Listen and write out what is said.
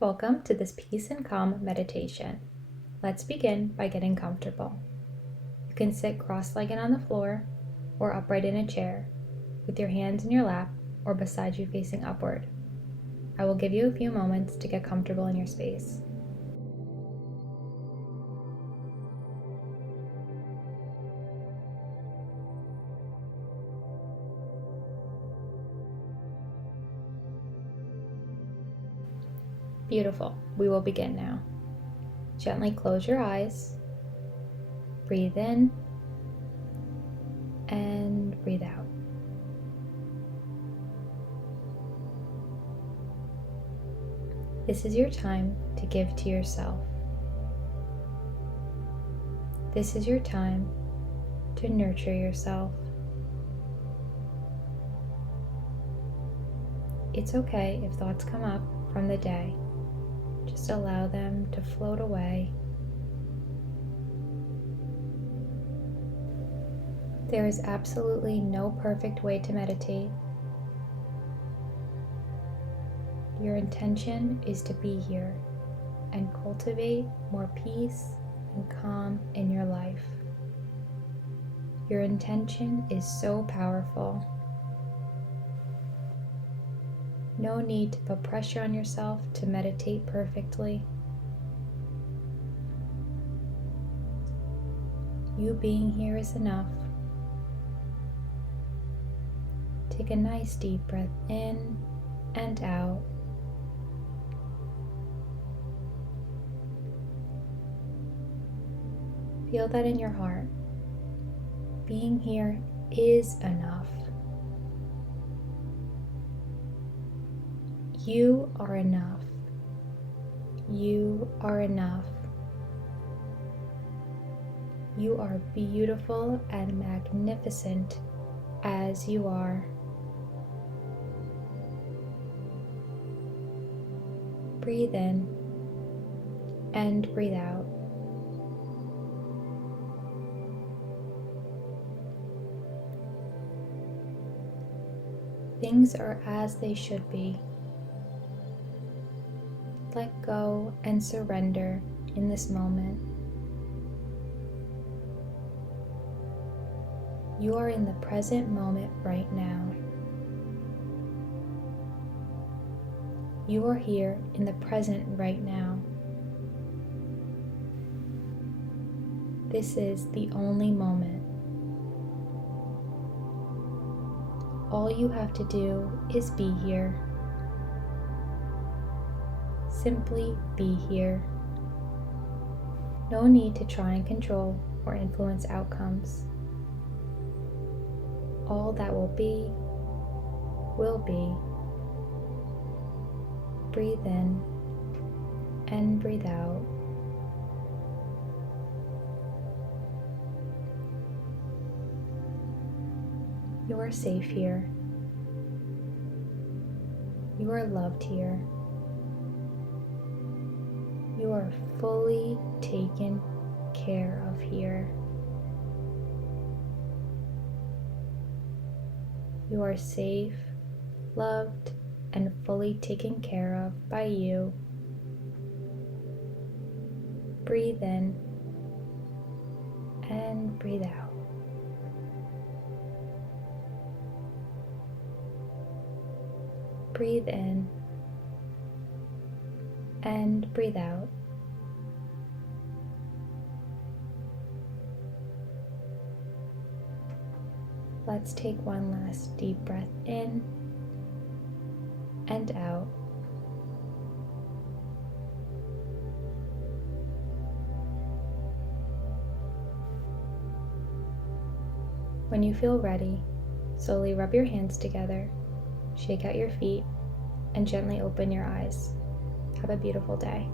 Welcome to this peace and calm meditation. Let's begin by getting comfortable. You can sit cross-legged on the floor or upright in a chair with your hands in your lap or beside you facing upward. I will give you a few moments to get comfortable in your space. Beautiful. We will begin now. Gently close your eyes. Breathe in and breathe out. This is your time to give to yourself. This is your time to nurture yourself. It's okay if thoughts come up from the day. Just allow them to float away. There is absolutely no perfect way to meditate. Your intention is to be here and cultivate more peace and calm in your life. Your intention is so powerful. No need to put pressure on yourself to meditate perfectly. You being here is enough. Take a nice deep breath in and out. Feel that in your heart. Being here is enough. You are enough. You are enough. You are beautiful and magnificent as you are. Breathe in and breathe out. Things are as they should be. Let go and surrender in this moment. You are in the present moment right now. You are here in the present right now. This is the only moment. All you have to do is be here. Simply be here. No need to try and control or influence outcomes. All that will be. Breathe in and breathe out. You are safe here. You are loved here. You are fully taken care of here. You are safe, loved, and fully taken care of by you. Breathe in and breathe out. Breathe in and breathe out. Let's take one last deep breath in and out. When you feel ready, slowly rub your hands together, shake out your feet, and gently open your eyes. Have a beautiful day.